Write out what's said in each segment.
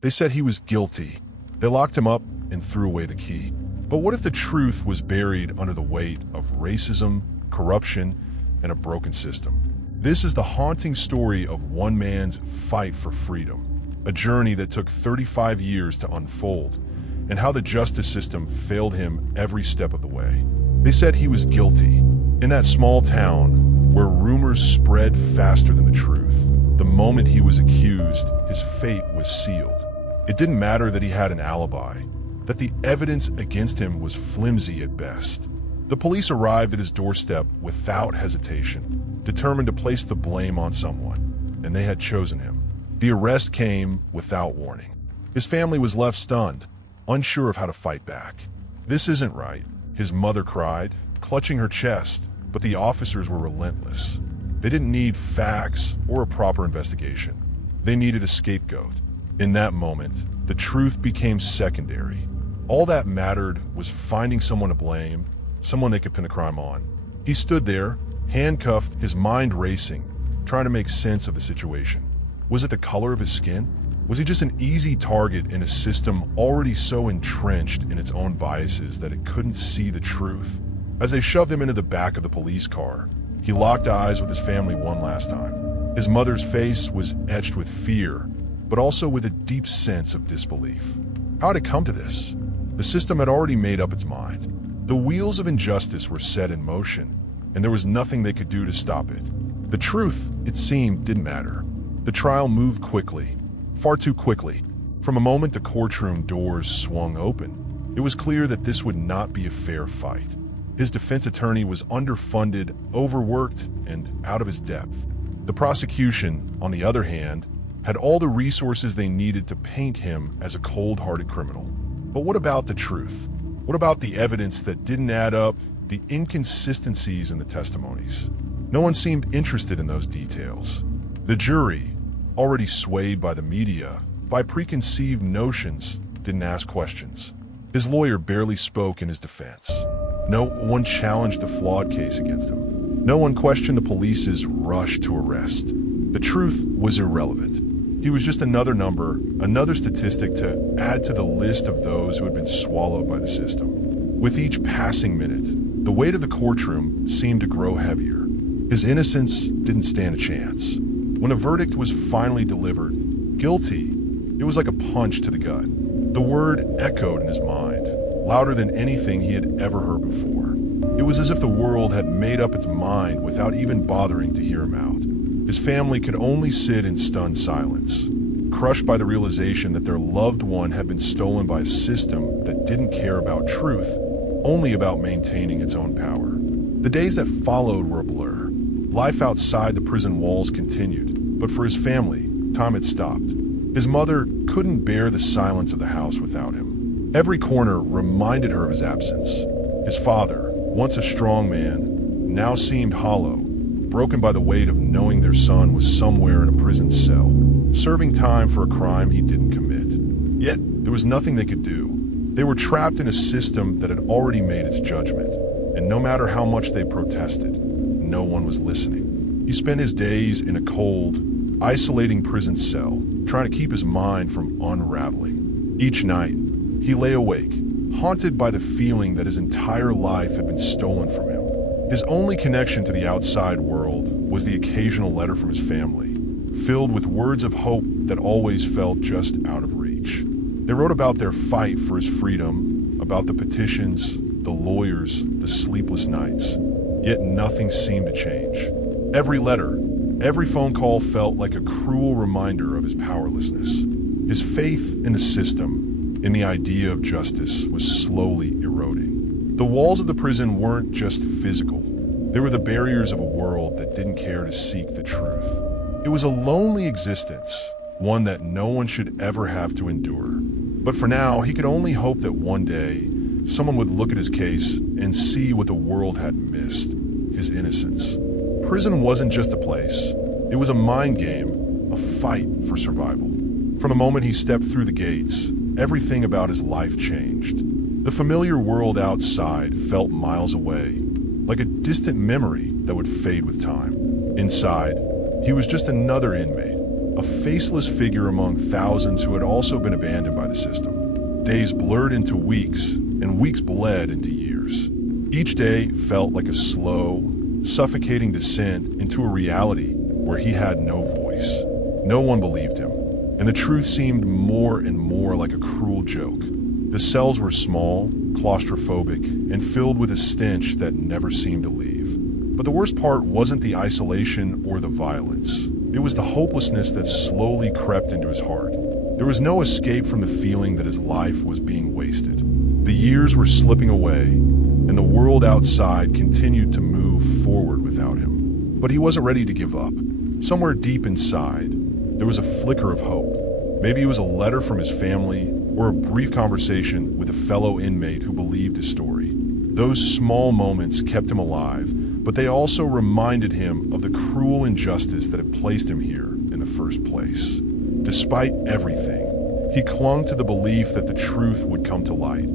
They said he was guilty. They locked him up and threw away the key. But what if the truth was buried under the weight of racism, corruption, and a broken system? This is the haunting story of one man's fight for freedom, a journey that took 35 years to unfold, and how the justice system failed him every step of the way. They said he was guilty. In that small town, where rumors spread faster than the truth, the moment he was accused, his fate was sealed. It didn't matter that he had an alibi, that the evidence against him was flimsy at best. The police arrived at his doorstep without hesitation, determined to place the blame on someone, and they had chosen him. The arrest came without warning. His family was left stunned, unsure of how to fight back. "This isn't right," his mother cried, clutching her chest, but the officers were relentless. They didn't need facts or a proper investigation. They needed a scapegoat. In that moment, the truth became secondary. All that mattered was finding someone to blame, someone they could pin the crime on. He stood there, handcuffed, his mind racing, trying to make sense of the situation. Was it the color of his skin? Was he just an easy target in a system already so entrenched in its own biases that it couldn't see the truth? As they shoved him into the back of the police car, he locked eyes with his family one last time. His mother's face was etched with fear, but also with a deep sense of disbelief. How had it come to this? The system had already made up its mind. The wheels of injustice were set in motion, and there was nothing they could do to stop it. The truth, it seemed, didn't matter. The trial moved quickly, far too quickly. From the moment the courtroom doors swung open, it was clear that this would not be a fair fight. His defense attorney was underfunded, overworked, and out of his depth. The prosecution, on the other hand, had all the resources they needed to paint him as a cold-hearted criminal. But what about the truth? What about the evidence that didn't add up, the inconsistencies in the testimonies? No one seemed interested in those details. The jury, already swayed by the media, by preconceived notions, didn't ask questions. His lawyer barely spoke in his defense. No one challenged the flawed case against him. No one questioned the police's rush to arrest. The truth was irrelevant. He was just another number, another statistic to add to the list of those who had been swallowed by the system. With each passing minute, the weight of the courtroom seemed to grow heavier. His innocence didn't stand a chance. When a verdict was finally delivered, guilty, it was like a punch to the gut. The word echoed in his mind, louder than anything he had ever heard before. It was as if the world had made up its mind without even bothering to hear him out. His family could only sit in stunned silence, crushed by the realization that their loved one had been stolen by a system that didn't care about truth, only about maintaining its own power. The days that followed were a blur. Life outside the prison walls continued, but for his family, time had stopped. His mother couldn't bear the silence of the house without him. Every corner reminded her of his absence. His father, once a strong man, now seemed hollow, broken by the weight of knowing their son was somewhere in a prison cell, serving time for a crime he didn't commit. Yet, there was nothing they could do. They were trapped in a system that had already made its judgment, and no matter how much they protested, no one was listening. He spent his days in a cold, isolating prison cell, trying to keep his mind from unraveling. Each night, he lay awake, haunted by the feeling that his entire life had been stolen from him. His only connection to the outside world was the occasional letter from his family, filled with words of hope that always felt just out of reach. They wrote about their fight for his freedom, about the petitions, the lawyers, the sleepless nights. Yet nothing seemed to change. Every letter, every phone call felt like a cruel reminder of his powerlessness. His faith in the system, in the idea of justice, was slowly eroding. The walls of the prison weren't just physical. They were the barriers of a world that didn't care to seek the truth. It was a lonely existence, one that no one should ever have to endure. But for now, he could only hope that one day, someone would look at his case and see what the world had missed: his innocence. Prison wasn't just a place. It was a mind game, a fight for survival. From the moment he stepped through the gates, everything about his life changed. The familiar world outside felt miles away, like a distant memory that would fade with time. Inside, he was just another inmate, a faceless figure among thousands who had also been abandoned by the system. Days blurred into weeks, and weeks bled into years. Each day felt like a slow, suffocating descent into a reality where he had no voice. No one believed him, and the truth seemed more and more like a cruel joke. The cells were small, claustrophobic, and filled with a stench that never seemed to leave. But the worst part wasn't the isolation or the violence. It was the hopelessness that slowly crept into his heart. There was no escape from the feeling that his life was being wasted. The years were slipping away, and the world outside continued to move forward without him. But he wasn't ready to give up. Somewhere deep inside, there was a flicker of hope. Maybe it was a letter from his family, or a brief conversation with a fellow inmate who believed his story. Those small moments kept him alive, but they also reminded him of the cruel injustice that had placed him here in the first place. Despite everything, he clung to the belief that the truth would come to light,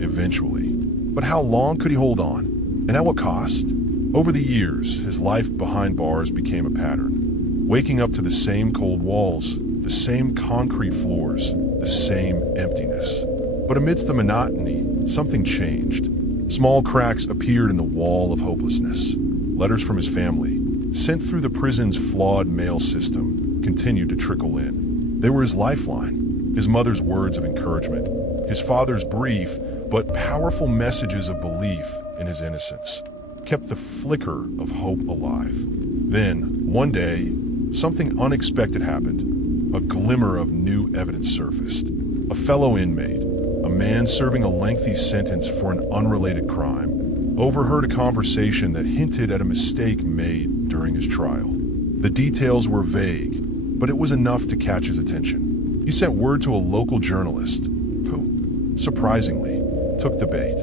eventually. But how long could he hold on? And at what cost? Over the years, his life behind bars became a pattern. Waking up to the same cold walls, the same concrete floors, the same emptiness. But amidst the monotony, something changed. Small cracks appeared in the wall of hopelessness. Letters from his family, sent through the prison's flawed mail system, continued to trickle in. They were his lifeline, his mother's words of encouragement, his father's brief but powerful messages of belief in his innocence, kept the flicker of hope alive. Then, one day, something unexpected happened. A glimmer of new evidence surfaced. A fellow inmate, a man serving a lengthy sentence for an unrelated crime, overheard a conversation that hinted at a mistake made during his trial. The details were vague, but it was enough to catch his attention. He sent word to a local journalist, who, surprisingly, took the bait.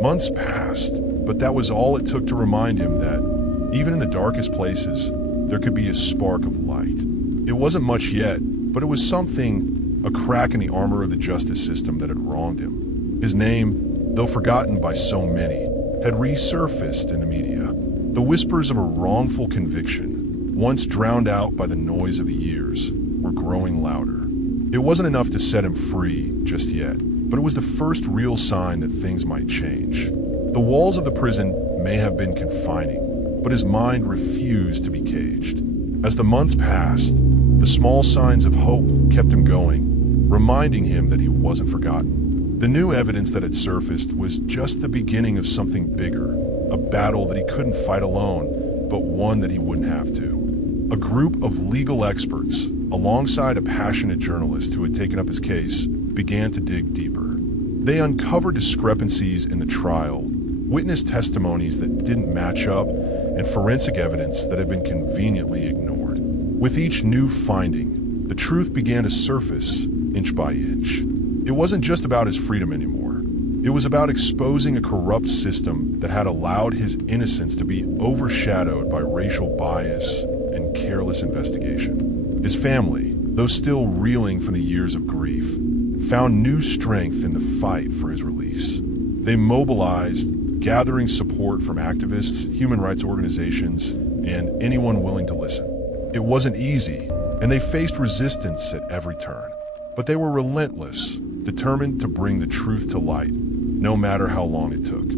Months passed, but that was all it took to remind him that, even in the darkest places, there could be a spark of light. It wasn't much yet, but it was something, a crack in the armor of the justice system that had wronged him. His name, though forgotten by so many, had resurfaced in the media. The whispers of a wrongful conviction, once drowned out by the noise of the years, were growing louder. It wasn't enough to set him free just yet, but it was the first real sign that things might change. The walls of the prison may have been confining, but his mind refused to be caged. As the months passed, the small signs of hope kept him going, reminding him that he wasn't forgotten. The new evidence that had surfaced was just the beginning of something bigger, a battle that he couldn't fight alone, but one that he wouldn't have to. A group of legal experts, alongside a passionate journalist who had taken up his case, began to dig deeper. They uncovered discrepancies in the trial, witness testimonies that didn't match up, and forensic evidence that had been conveniently ignored. With each new finding, the truth began to surface inch by inch. It wasn't just about his freedom anymore. It was about exposing a corrupt system that had allowed his innocence to be overshadowed by racial bias and careless investigation. His family, though still reeling from the years of grief, found new strength in the fight for his release. They mobilized, gathering support from activists, human rights organizations, and anyone willing to listen. It wasn't easy, and they faced resistance at every turn. But they were relentless, determined to bring the truth to light, no matter how long it took.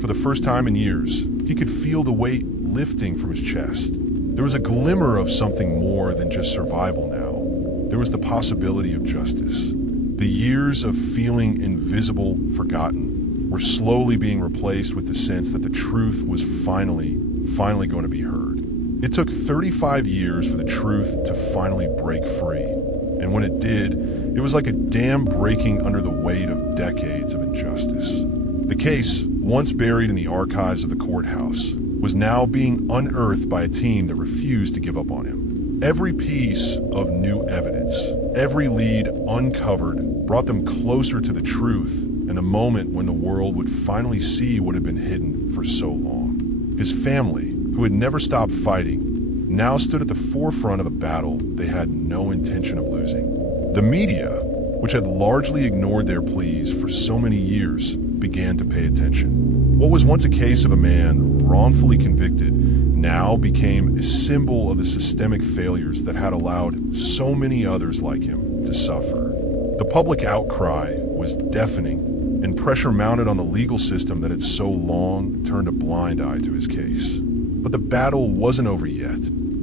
For the first time in years, he could feel the weight lifting from his chest. There was a glimmer of something more than just survival now. There was the possibility of justice. The years of feeling invisible, forgotten, were slowly being replaced with the sense that the truth was finally going to be heard. It took 35 years for the truth to finally break free. And when it did, it was like a dam breaking under the weight of decades of injustice. The case, once buried in the archives of the courthouse, was now being unearthed by a team that refused to give up on him. Every piece of new evidence, every lead uncovered, brought them closer to the truth and the moment when the world would finally see what had been hidden for so long. His family, who had never stopped fighting, now stood at the forefront of a battle they had no intention of losing. The media, which had largely ignored their pleas for so many years, began to pay attention. What was once a case of a man wrongfully convicted now became a symbol of the systemic failures that had allowed so many others like him to suffer. The public outcry was deafening, and pressure mounted on the legal system that had so long turned a blind eye to his case. But the battle wasn't over yet.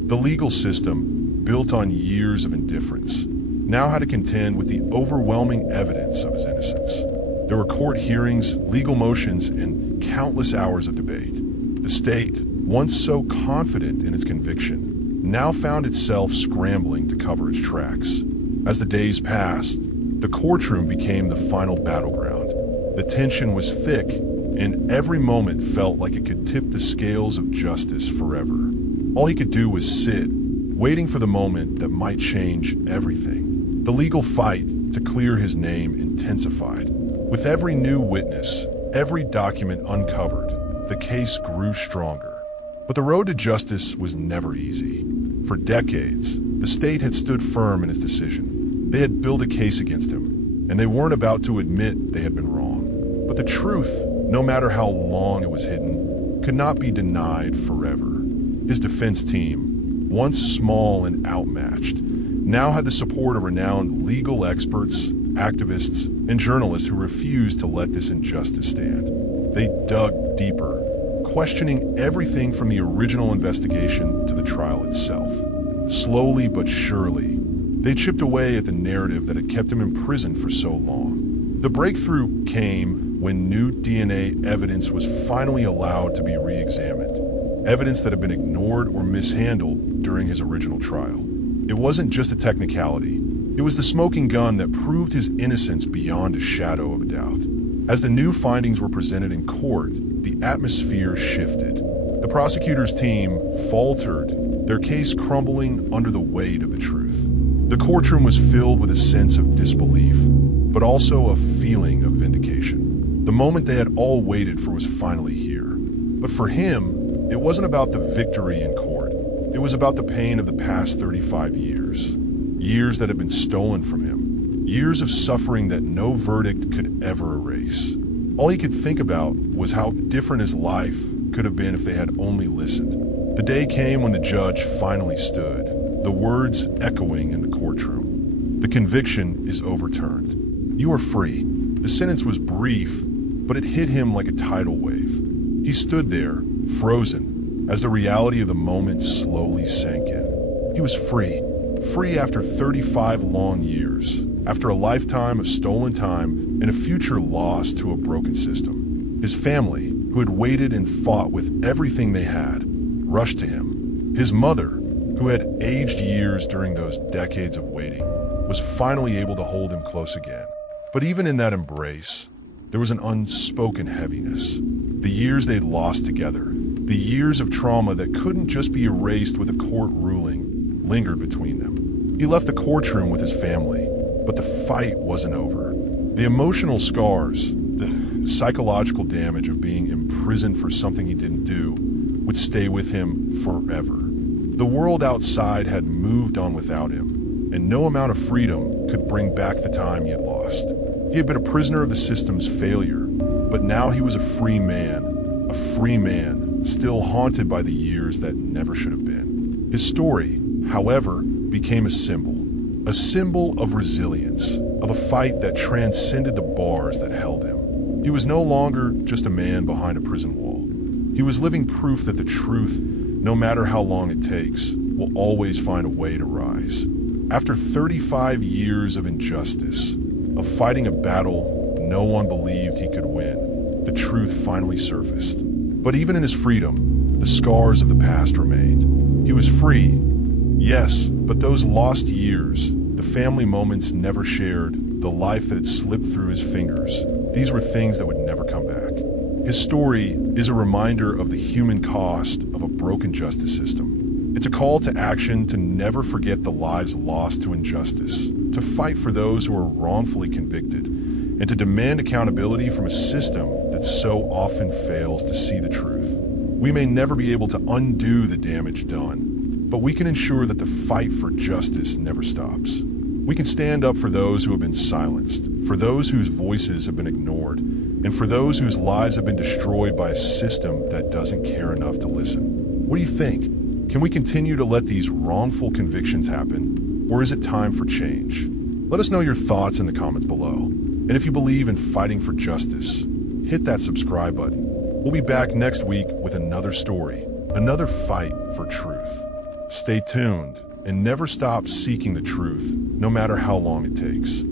The legal system, built on years of indifference, now had to contend with the overwhelming evidence of his innocence. There were court hearings, legal motions, and countless hours of debate. The state, once so confident in its conviction, now found itself scrambling to cover its tracks. As the days passed, the courtroom became the final battleground. The tension was thick, and every moment felt like it could tip the scales of justice forever. All he could do was sit, waiting for the moment that might change everything. The legal fight to clear his name intensified. With every new witness, every document uncovered, the case grew stronger. But the road to justice was never easy. For decades, the state had stood firm in its decision. They had built a case against him, and they weren't about to admit they had been wrong. But the truth, no matter how long it was hidden, could not be denied forever. His defense team, once small and outmatched, now had the support of renowned legal experts, activists, and journalists who refused to let this injustice stand. They dug deeper, questioning everything from the original investigation to the trial itself. Slowly but surely, they chipped away at the narrative that had kept him imprisoned for so long. The breakthrough came when new DNA evidence was finally allowed to be re-examined, evidence that had been ignored or mishandled during his original trial. It wasn't just a technicality. It was the smoking gun that proved his innocence beyond a shadow of a doubt. As the new findings were presented in court, the atmosphere shifted. The prosecutor's team faltered, their case crumbling under the weight of the truth. The courtroom was filled with a sense of disbelief, but also a feeling of vindication. The moment they had all waited for was finally here. But for him, it wasn't about the victory in court. It was about the pain of the past 35 years. Years that had been stolen from him. Years of suffering that no verdict could ever erase. All he could think about was how different his life could have been if they had only listened. The day came when the judge finally stood, the words echoing in the courtroom. The conviction is overturned. You are free. The sentence was brief, but it hit him like a tidal wave. He stood there, frozen, as the reality of the moment slowly sank in. He was free. Free after 35 long years, after a lifetime of stolen time and a future lost to a broken system. His family, who had waited and fought with everything they had, rushed to him. His mother, who had aged years during those decades of waiting, was finally able to hold him close again. But even in that embrace, there was an unspoken heaviness. The years they'd lost together, the years of trauma that couldn't just be erased with a court ruling, lingered between them. He left the courtroom with his family, but the fight wasn't over. The emotional scars, the psychological damage of being imprisoned for something he didn't do, would stay with him forever. The world outside had moved on without him, and no amount of freedom could bring back the time he had lost. He had been a prisoner of the system's failure, but now he was a free man, still haunted by the years that never should have been. His story, however, became a symbol of resilience, of a fight that transcended the bars that held him. He was no longer just a man behind a prison wall. He was living proof that the truth, no matter how long it takes, will always find a way to rise. After 35 years of injustice, of fighting a battle no one believed he could win, the truth finally surfaced. But even in his freedom, the scars of the past remained. He was free, yes, but those lost years, the family moments never shared, the life that had slipped through his fingers, these were things that would never come back. His story is a reminder of the human cost of a broken justice system. It's a call to action to never forget the lives lost to injustice, to fight for those who are wrongfully convicted, and to demand accountability from a system that so often fails to see the truth. We may never be able to undo the damage done, but we can ensure that the fight for justice never stops. We can stand up for those who have been silenced, for those whose voices have been ignored, and for those whose lives have been destroyed by a system that doesn't care enough to listen. What do you think? Can we continue to let these wrongful convictions happen, or is it time for change? Let us know your thoughts in the comments below. And if you believe in fighting for justice, hit that subscribe button. We'll be back next week with another story, another fight for truth. Stay tuned and never stop seeking the truth, no matter how long it takes.